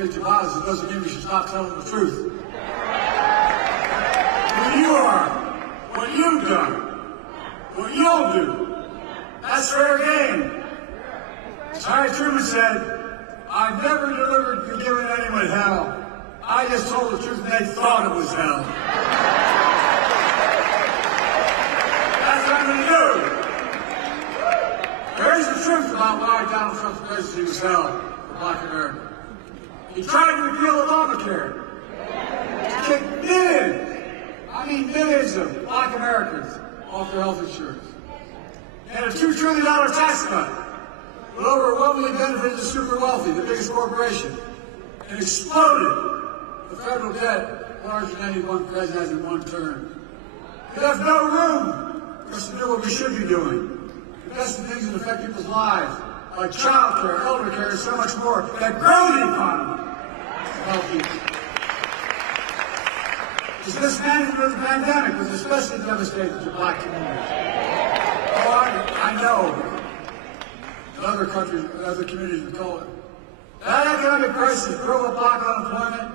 create divides, it doesn't mean we should stop telling the truth. Who you are, what you've done, what you'll do, that's fair game. As Harry Truman said, I've never delivered or given anyone hell. I just told the truth and they thought it was hell. That's what I'm going to do. There is the truth about why Donald Trump's presidency was hell for Black America. He tried to repeal Obamacare. He kicked millions of Black Americans off their health insurance. And a $2 trillion tax cut will overwhelmingly benefit the super wealthy, the biggest corporation, and exploded the federal debt larger than any one president has in one term. We have no room for us to do what we should be doing. Invest in things that affect people's lives, like child care, elder care, and so much more, that grow the economy to help people. This mismanagement of the pandemic was especially devastating to Black communities. Oh, I know that other countries, other communities would call it. That economic crisis drove up Black unemployment,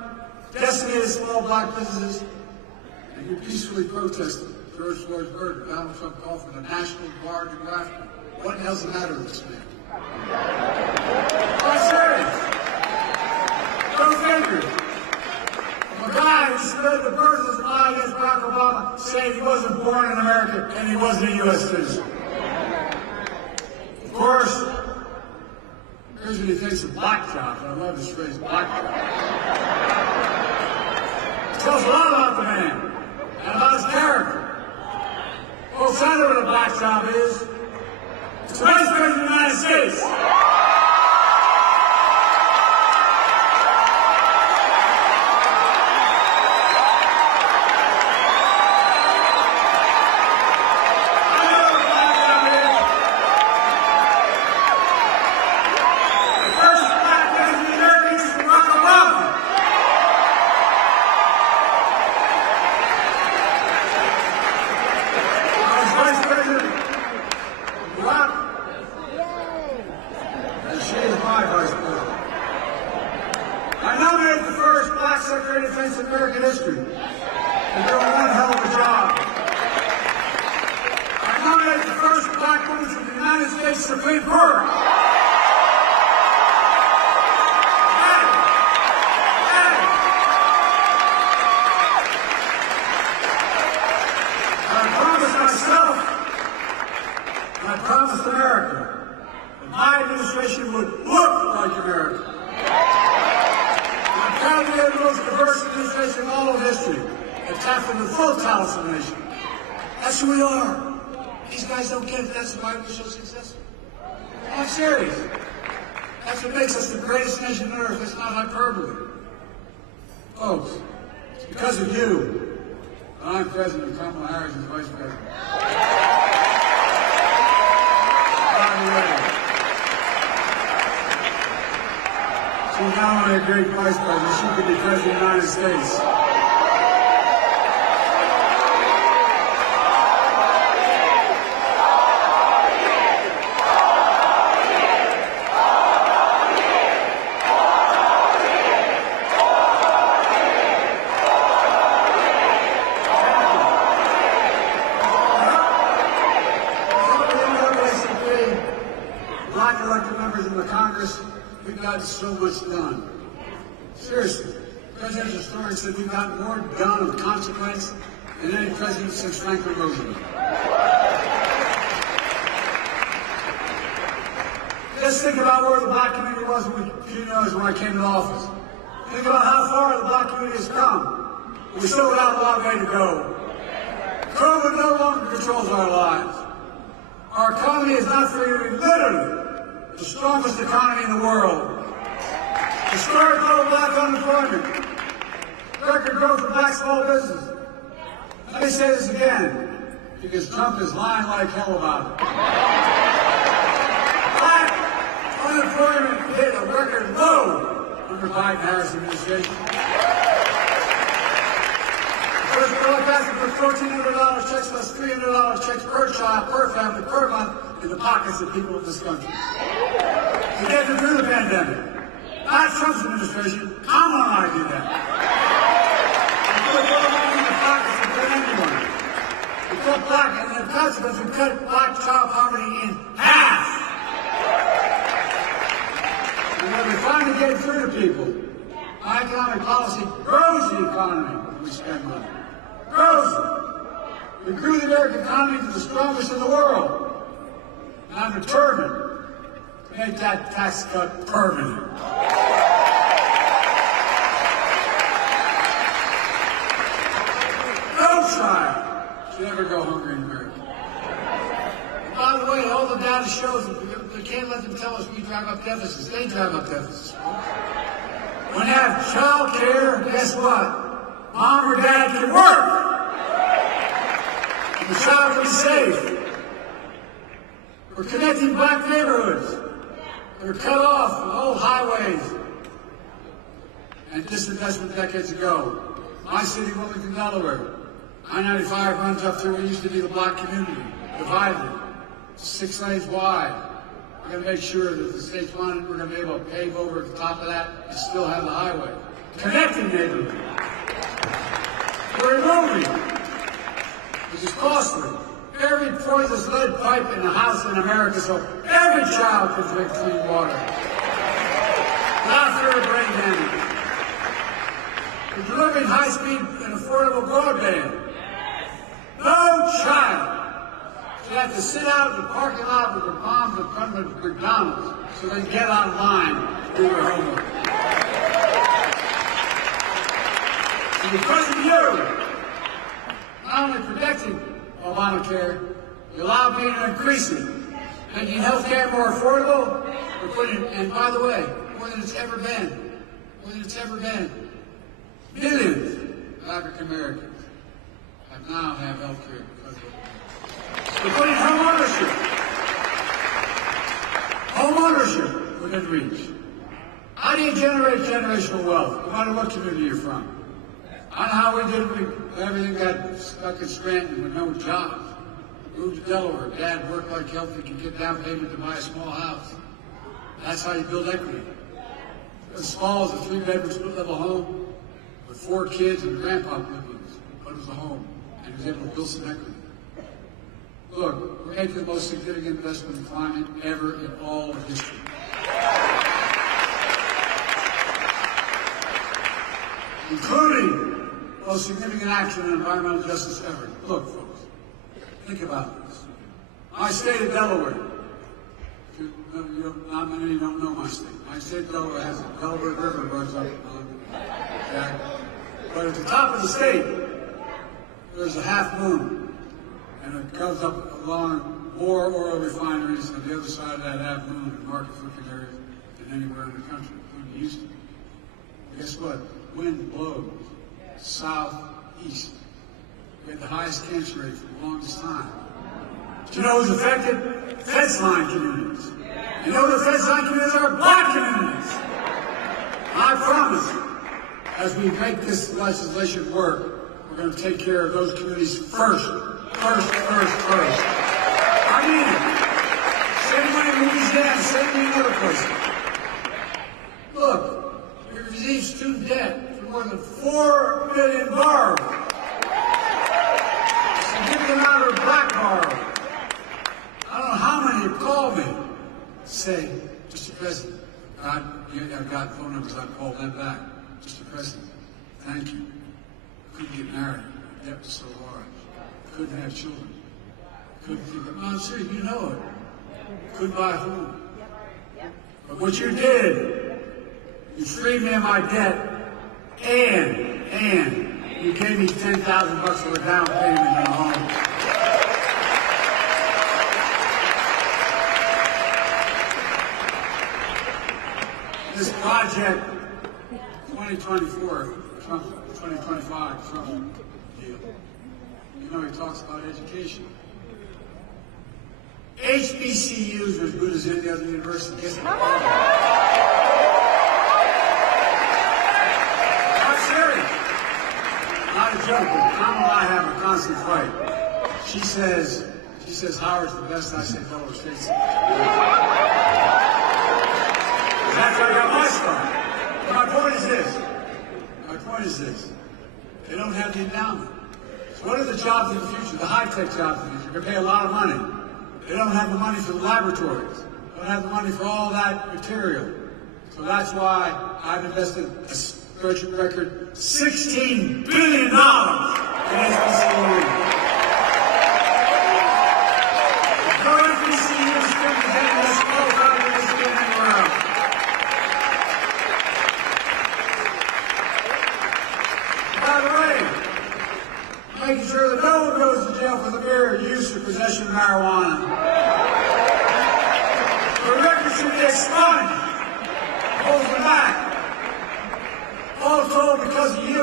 decimated small Black businesses, and you peacefully protested George Floyd's murder. Donald Trump called for the National Guard to go after him. What the hell's the matter with this man? I'm serious. Go figure. A guy who submitted the birth of his lie against Barack Obama saying he wasn't born in America and he wasn't a U.S. citizen. Of course, here's what he thinks of black jobs. I love this phrase, black jobs. It tells a lot about the man and about his character. Well, tell you what a black job is. It's the Vice President of the United States. Secretary of Defense in American history. They're doing one hell of a job. I nominated the first Black woman to the United States Supreme Court. I promised myself, and I promised America, that my administration would look like America. Proud to be the most diverse administration in all of history and tap into the full talents of the nation. That's who we are. These guys don't get it. That's why we're so successful. I'm serious. That's what makes us the greatest nation on earth. It's not hyperbole. Folks, it's because of you that I'm president and Kamala Harris is vice president. She's not only a great vice president, she could be president of the United States. Black elected members in the Congress, we've gotten so much done. Seriously, President historian said we've gotten more done of consequence than any president since Franklin Roosevelt. Just think about where the Black community was when I came to office. Think about how far the Black community has come. We still got a long way to go. COVID no longer controls our lives. Our economy is not figuring literally the strongest economy in the world. Historic low Black unemployment. Record growth of Black small business. Let me say this again, because Trump is lying like hell about it. Black unemployment hit a record low under Biden-Harris administration. First broadcasting for $1,400 checks plus $300 checks per child, per family, per month in the pockets of people in this country. To get them through the pandemic. Not Trump's administration, Kamala and I did that. We put more money in the pockets than anyone. We cut black, and the consequence, we cut black child poverty in half. And when we finally get it through to people, my economic policy grows the economy when we spend money. Grows it. We grew the American economy to the strongest in the world. And I'm determined to make that tax cut permanent. No child should ever go hungry in America. And by the way, all the data shows that we can't let them tell us we drive up deficits. They drive up deficits. When you have child care, guess what? Mom or dad can work. The child can be safe. We're connecting black neighborhoods that are cut off from old highways and disinvestment decades ago. My city, Wilmington, Delaware, I-95 runs up through what used to be the black community, divided, 6 lanes wide. We're going to make sure that the state's wanted, we're going to be able to pave over at the top of that and still have the highway. Connecting neighborhoods. We're removing, which is costly, every poisonous lead pipe in a house in America so every child can drink clean water. Not through brain damage. We're delivering high-speed and affordable broadband. No child should have to sit out in the parking lot with their moms in front of McDonald's so they can get online to do their homework. And because of you, not only protecting Obamacare, you allow me to increase it, making health care more affordable. We're putting, and by the way, more than it's ever been, millions of African Americans now have health care because of it. We're putting home ownership within reach. How do you generate generational wealth, no matter what community you're from? I don't know how we did it. Everything got stuck in Scranton with no jobs. Moved to Delaware. Dad worked like hell to get down payment to buy a small house. That's how you build equity. As small as a 3-bedroom split-level home with 4 kids and a grandpa lived with us, but it was a home, and he was able to build some equity. Look, we're making the most significant investment in climate ever in all of history. Including the most significant action in environmental justice ever. Look, folks, think about this. My state of Delaware, not many of you don't know my state. My state of Delaware has a Delaware River runs up, but at the top of the state, there's a half moon, and it comes up along more oil refineries on the other side of that half moon in market-looking areas than anywhere in the country, including Houston. Guess what? Wind blows southeast. We had the highest cancer rate for the longest time. Do you know who's affected? Fence line communities. You know the fence line communities are black communities. I promise, as we make this legislation work, we're going to take care of those communities first. I mean it. Same way in Louisiana, same way in other places. Look, we received student debt for more than 4 billion borrowed. Significant amount of black borrowed. I don't know how many have called me, say, Mr. President, I've got phone numbers, I've called them back. Mr. President, thank you. Couldn't get married. The debt was so large. Couldn't have children. Couldn't think of, I'm serious, you know it. Couldn't buy a home. But what you did, you freed me of my debt, and you gave me $10,000 for a down payment on a home. This project, 2024, 2025, Trump deal. You know, he talks about education. HBCUs are as good as any other university. Guess what? I'm serious. Not a joke. But Tom and I have a constant fight. She says Howard's the best. I say Delaware State's the best. That's where I got my start. My point is this. They don't have the endowment. So what are the jobs of the future? The high-tech jobs of the future. They're going to pay a lot of money. They don't have the money for the laboratories. They don't have the money for all that material. So that's why I've invested a stretch record $16 billion in HBCU. No HBCU is going to get this qualified education anywhere else. By the way, making sure that no one goes to jail for the mere use or possession of marijuana. The record should be expunged. Hold them back. All told because of you.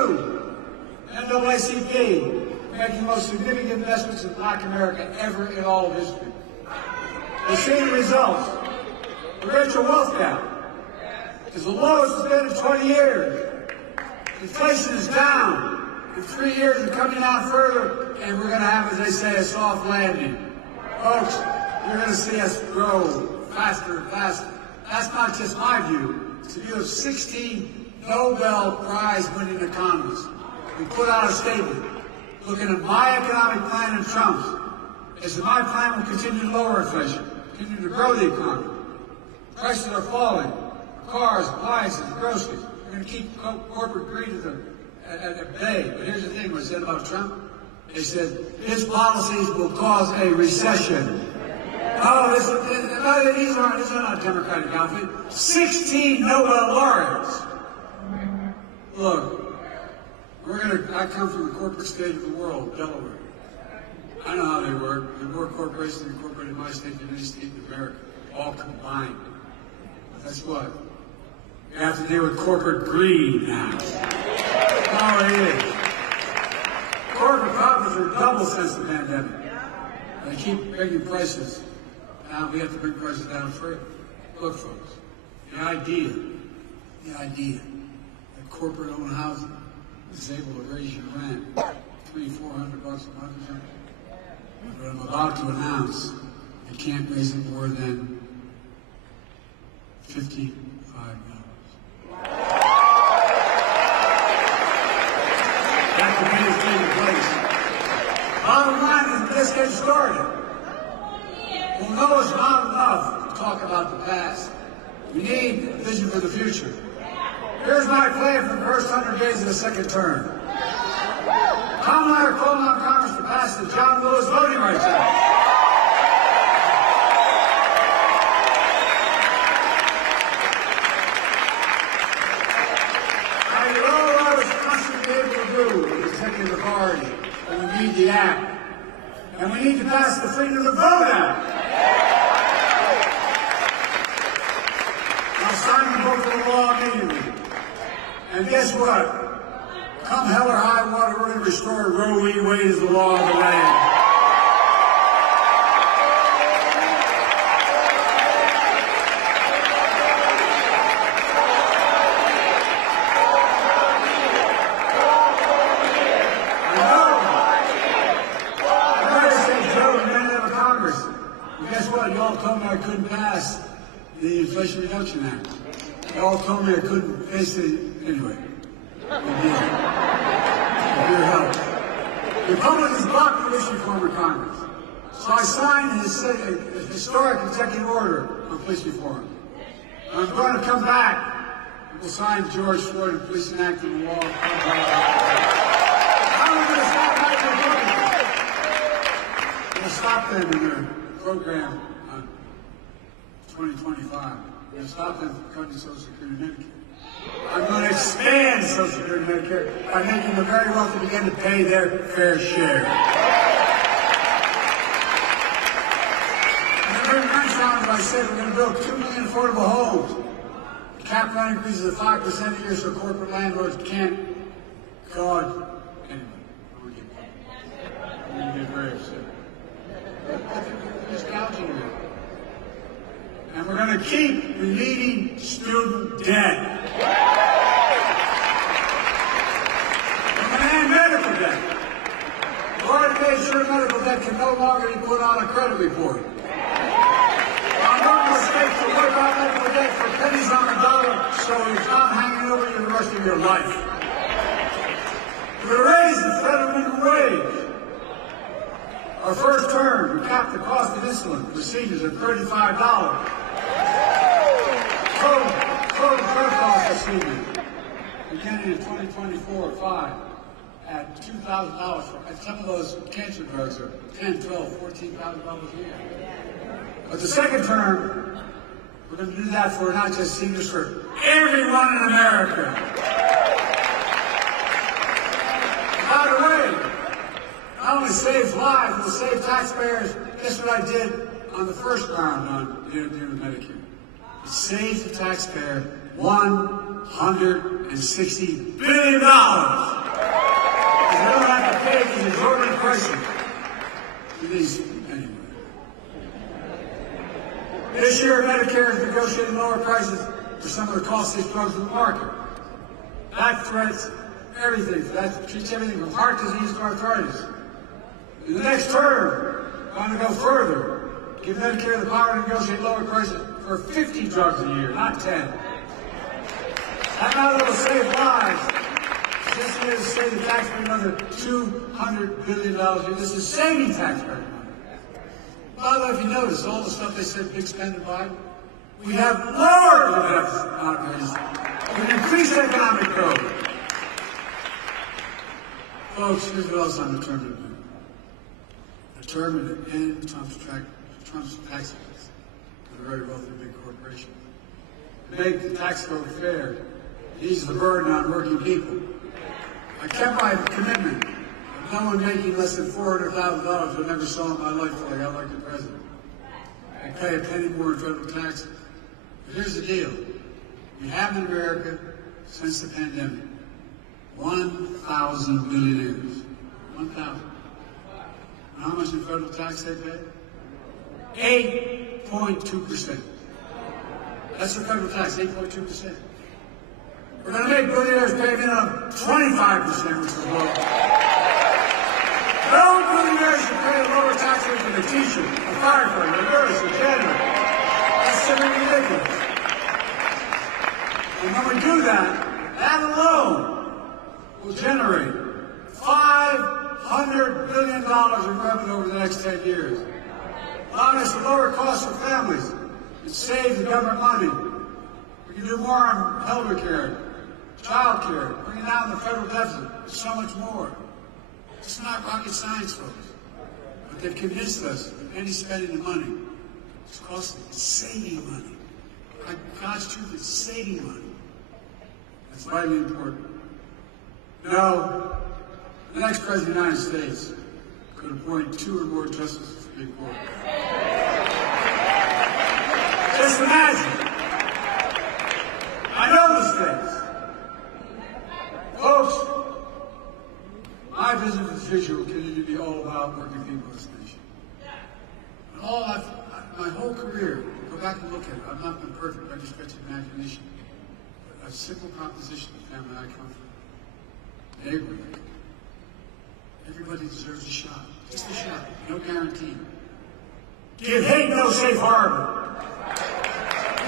NAACP making the most significant investments in Black America ever in all of history. We're seeing the results. The racial wealth gap is the lowest it's been in 20 years. Inflation is down. In 3 years and coming down further, and we're going to have, as they say, a soft landing. Folks, you're going to see us grow faster and faster. That's not just my view. It's the view of 16 Nobel Prize-winning economists. We put out a statement looking at my economic plan and Trump's. As my plan will continue to lower inflation, continue to grow the economy. Prices are falling. Cars, appliances, groceries. We're going to keep corporate greed at bay. But here's the thing, what they said about Trump. They said his policies will cause a recession. Oh, these are not a Democratic outfit. 16 Nobel laureates. Look, I come from the corporate state of the world, Delaware. I know how they work. There are more corporations incorporated in my state than any state in America, all combined. But guess what? You have to deal with corporate greed now. That's all it is. Corporate profits are double since the pandemic. They keep bringing prices. Now we have to bring prices down further. Look, folks, the idea that corporate-owned housing is able to raise your rent $300-400 a month or something. But I'm about to announce they can't raise it more than $55. That debate is taking place. Bottom line is, this gets started. Well, no, it's not enough to talk about the past. We need a vision for the future. Here's my plan for the first 100 days of the second term. Tom and I are calling on Congress to pass the John Lewis Voting Rights Act. All I was constantly able to do with the executive authority, and we need the act. And we need to pass the Freedom to Vote Act. I'll sign the book for the law immediately. And guess what? Come hell or high water, we're going to restore Roe v. Wade as the law of the land. I say, Joe, we didn't have a Congress. And guess what? Y'all told me I couldn't pass the Inflation Reduction Act. Y'all told me I couldn't face it anyway. With your help. Republicans blocked the police reform in Congress. So I signed a historic executive order on police reform. I'm going to come back and we'll sign George Floyd and Police Enacting the Law. How are we going to stop that Republicans? We'll stop them in their program on 2025. We're going to stop them from cutting Social Security and Medicare. I'm going to expand Social Security and Medicare by making the very wealthy begin to pay their fair share. And the very nice round, I said, we're going to build 2 million affordable homes. The cap rent increases of 5% a year so corporate landlords can't. God. Anyway, I'm going to get very upset. They're just gouging me. And we're going to keep relieving student debt. We're going to end medical debt. We've already made sure medical debt can no longer be put on a credit report. On Local states will wipe out medical debt for pennies on the dollar, so it's not hanging over you the rest of your life. We're going to raise the federal minimum wage. Our first term, we capped the cost of insulin procedures at $35. Total drug cost of seniors, beginning in 2024-5, at $2,000. And some of those cancer drugs are $10,000, $12,000, $14,000 a year. But the second term, we're going to do that for not just seniors, for everyone in America. By the way, not only saves lives, it will save taxpayers. Guess what I did on the first round on dealing with Medicare? It saves the taxpayer $160 billion. Because they don't have to pay these exorbitant prices. Anyway. This year, Medicare is negotiating lower prices for some of the costliest drugs in the market. That threats everything. That treats everything from heart disease to arthritis. In the next term, we're going to go further. Give Medicare the power to negotiate lower prices for 50 drugs a year, not 10. That not only will save lives, this is saving the taxpayer another $200 billion a year. This is saving taxpayer money. By the way, if you notice, all the stuff they said big spending by, we have lowered the deficit on this. We've increased economic growth. Folks, here's what else I'm determined to do. Determined to end Trump's tax cuts for the very wealthy big corporations. To make the tax code fair, it eases the burden on working people. I kept my commitment. No one making less than $400,000 would never saw in my life till I got elected president. I pay a penny more in federal taxes. But here's the deal. We have in America, since the pandemic, 1,000 billionaires. 1,000. How much in federal tax they pay? 8.2%. That's the federal tax, 8.2%. We're going to make billionaires pay a minimum of 25%, which is low. No billionaires should pay a lower tax rate than a teacher, a firefighter, a nurse, a janitor. That's simply ridiculous. And when we do that, that alone will generate $500 billion in revenue over the next 10 years. Allowing us to lower costs for families and save the government money. We can do more on elder care, child care, bringing down the federal deficit, so much more. It's not rocket science, folks. But they've convinced us that any spending of money is costly. It's saving money. By God's truth, it's saving money. That's vitally important. No, the next president of the United States could appoint 2 or more justices to the Supreme Court. Just imagine. I know the states. Folks, my vision of the future will continue to be all about working people in this nation. And my whole career, go back and look at it. I've not been perfect by any stretch of imagination. But a simple proposition of the family I come from. Neighborhood. Everybody deserves a shot. Just a shot. No guarantee. Give hate no safe harbor.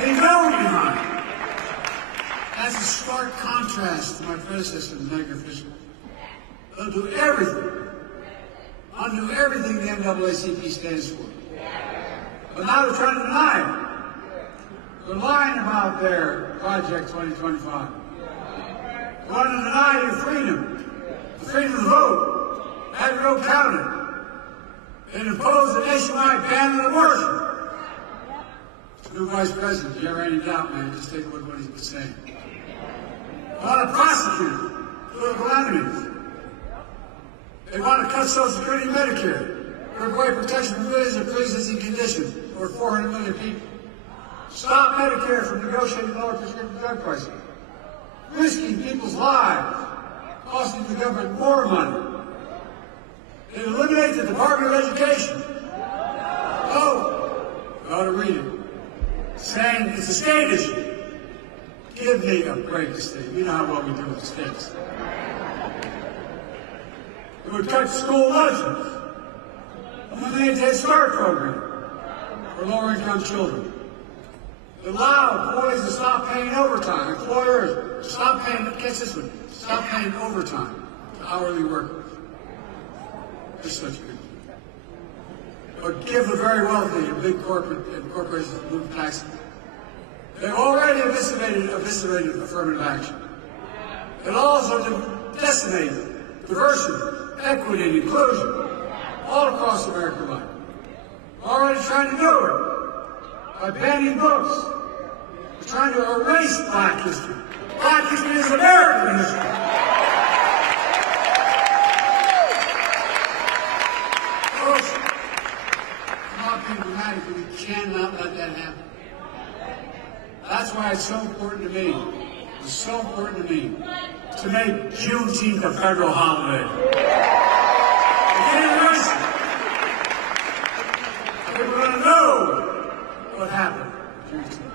Leave no one behind. That's a stark contrast to my predecessor, the mega officials. They'll do everything. Undo everything the NAACP stands for. But now they're trying to deny it. They're lying about their Project 2025. They want to deny your freedom. The freedom to vote. Have your vote counted. And impose a nationwide ban on abortion. The new vice president, if you ever any doubt, man, just take a look at what he's been saying. They want to prosecute political enemies. They want to cut Social Security and Medicare. Rip away protection from millions of pre-existing conditions, over 400 million people. Stop Medicare from negotiating lower prescription drug prices. Risking people's lives, costing the government more money. They eliminate the Department of Education. Oh, you ought to read it. Saying it's a state issue. Give me a break, state. You know how well we do with the states. It would cut school lunches. Eliminate the Head Start program for lower-income children. Allow employees to stop paying overtime. Employers, stop paying, catch this one, stop paying overtime to hourly workers. They're such good. But give the very wealthy and big corporations move taxes. They've already eviscerated affirmative action. It also decimated diversity, equity, and inclusion all across American life. We're already trying to do it by banning books. We're trying to erase black history. Black history is American history. Folks, I'm not being dramatic, but we cannot let that happen. That's why it's so important to me. It's so important to me to make Juneteenth a federal holiday. We can't erase it. People are going to know what happened at Juneteenth.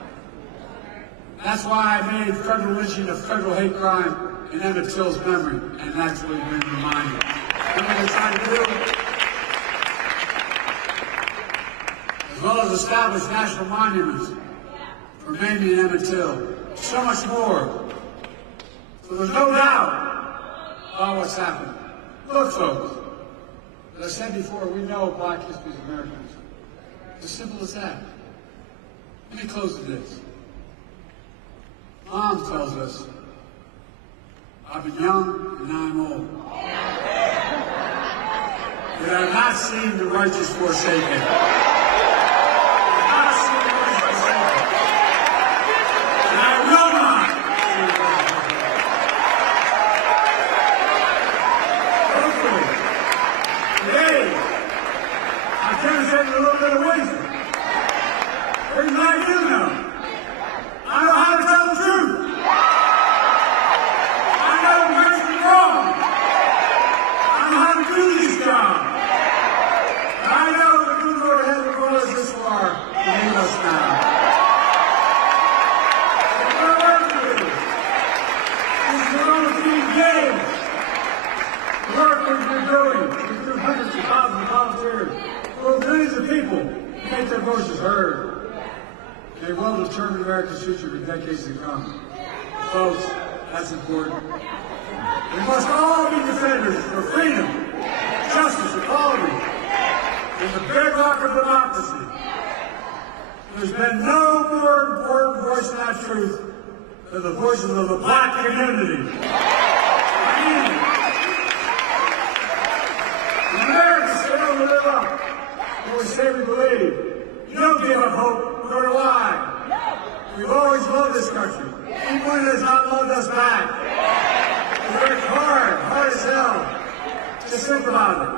That's why I made federal lynching a federal hate crime in Emmett Till's memory, and that's what we've been reminded. You know what they're trying to do? As well as establish national monuments for Mamie and Emmett Till. So much more. So there's no doubt about what's happened. Look, folks, as I said before, we know black history is American history. It's as simple as that. Let me close with this. Mom tells us, I've been young and now I'm old. But I've not seen the righteous forsaken. I've not seen the righteous forsaken. And I will not see the righteous forsaken. Hopefully, today, I've demonstrated a little bit of wisdom. Things I do know. I know how to tell the truth. I know what's wrong. I know how to do this job. And I know the good Lord hasn't brought us this far to leave us now. So what I want to do is to go to the engaged. The work that we're doing is through hundreds of thousands of volunteers, for millions of people to make their voices heard. A well-determined America's future for decades to come. Folks, that's important. We must all be defenders for freedom, justice, equality, and the bedrock of democracy. There's been no more important voice in that truth than the voices of the black community. The Americans say we live up to what we say we believe. You don't give up hope. Nor do I. We've always loved this country. Anyone has not loved us back. We worked hard as hell. Just think about it.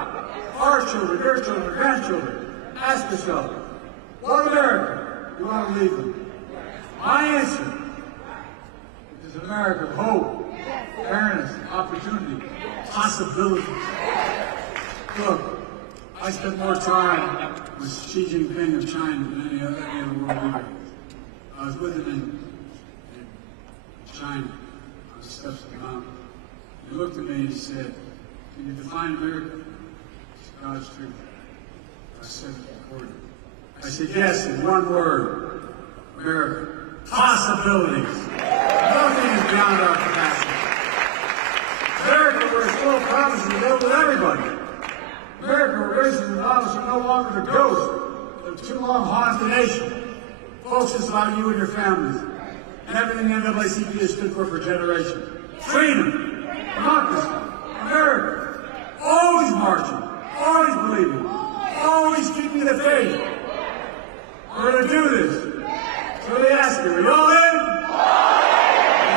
Our children, your children, grandchildren. Ask yourself, what America do you want to leave them? My answer is an America of hope, fairness, opportunity, possibilities. Look, I spent more time with Xi Jinping of China than any other world leader. I was with him in China on the steps of the mountain. He looked at me and he said, "Can you define America?" I said, "God's truth." I said, "Important." I said, "Yes, in one word, America. Possibilities. Nothing is beyond our capacity. America, where it's full of promises available to everybody. America, where racism and violence are no longer the ghost of too long haunted the nation. Folks, it's about you and your families. And everything the NAACP has stood for generations. Freedom, democracy, America. Always marching, always believing, always keeping the faith. We're going to do this. So they ask you, are you all in?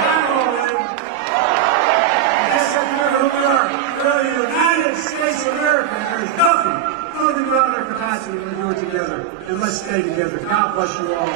I'm all in. I guess I can remember who we are. We're the United States of America. There's nothing beyond our capacity to do it together. And let's stay together. God bless you all.